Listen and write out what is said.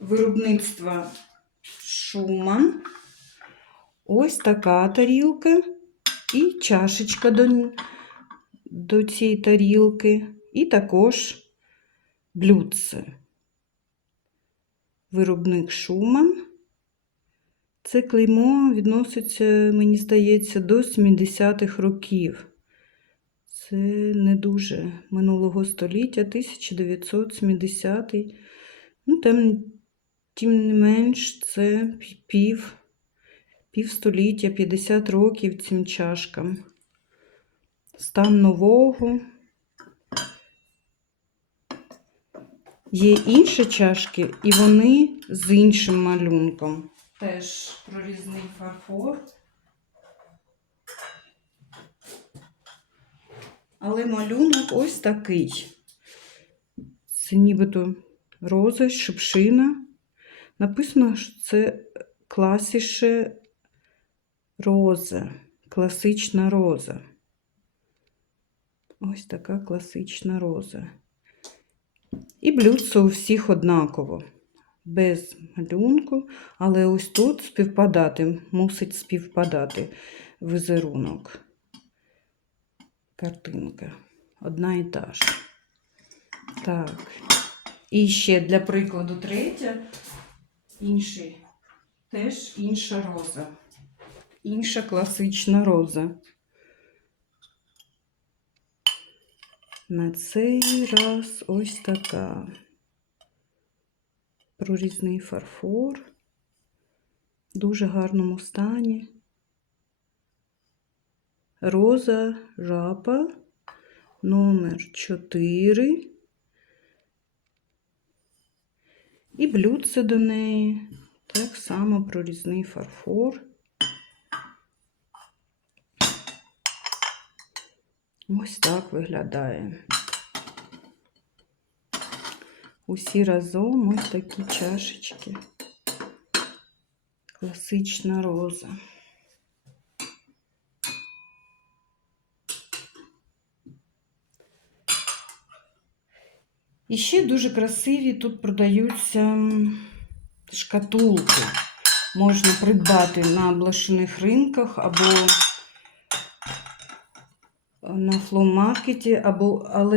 виробництва Шуман. Ось така тарілка і чашечка до, до цієї тарілки, і також блюдце. Виробник Шуман. Це клеймо відноситься, мені здається, до 70-х років. Це не дуже минулого століття, 1970 Ну, тим, тим не менш, це пів, століття, 50 років цим чашкам. Стан нового. Є інші чашки, і вони з іншим малюнком. Теж прорізний фарфор. Але малюнок ось такий. Це нібито роза, шипшина. Написано, що це класіше роза, класична роза. Ось така класична роза. І блюдце у всіх однаково, без малюнку, але ось тут співпадати, мусить співпадати візерунок. Картинка. Одна і та ж. Так. І ще для прикладу третя, інший, теж інша роза. Інша класична роза. На цей раз ось така. Прорізний фарфор. В дуже гарному стані. Роза жапа номер 4. І блюдце до неї. Так само прорізний фарфор. Ось так виглядає. Усі разом ось такі чашечки. Класична роза. І ще дуже красиві тут продаються шкатулки. Можна придбати на блошиних ринках або на фломаркеті, або, але